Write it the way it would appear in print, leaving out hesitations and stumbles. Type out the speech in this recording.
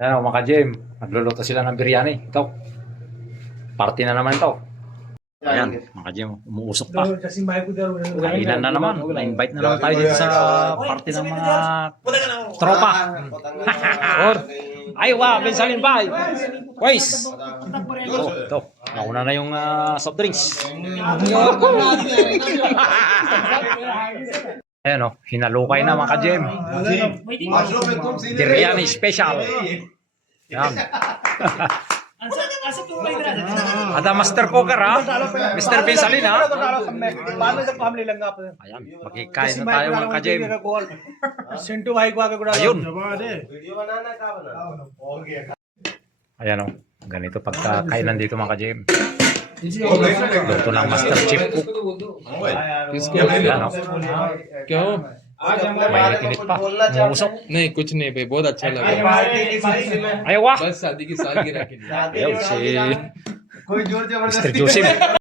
Ayan o mga ka-gym, nagluluto sila ng biryani. Ito, party na naman ito. Ayan, mga ka-gym, umuusok pa. Kainan na naman, na-invite na naman tayo dito sa party ng mga tropa. Ay, wow, Bensalin ba? Wais! Oh, ito, nauna na yung soft drinks. Ayan o, hinalukay na mga ka-gym. Biryani special. Yan. Ada master cooker ha. Mr. Bensalin ha. Ayan, magkikain na tayo mga ka-gym. Ayun. Ayan o, ganito pagkakainan dito mga ka-gym. Luto ng Master Chief Cook. Ayan o. क्यों? Mainit-init pa. Umusok. नहीं कुछ नहीं भाई बहुत अच्छा लगा Ayaw ah. बस शादी की सालगिरह के लिए Ayaw si Mr. Joseph.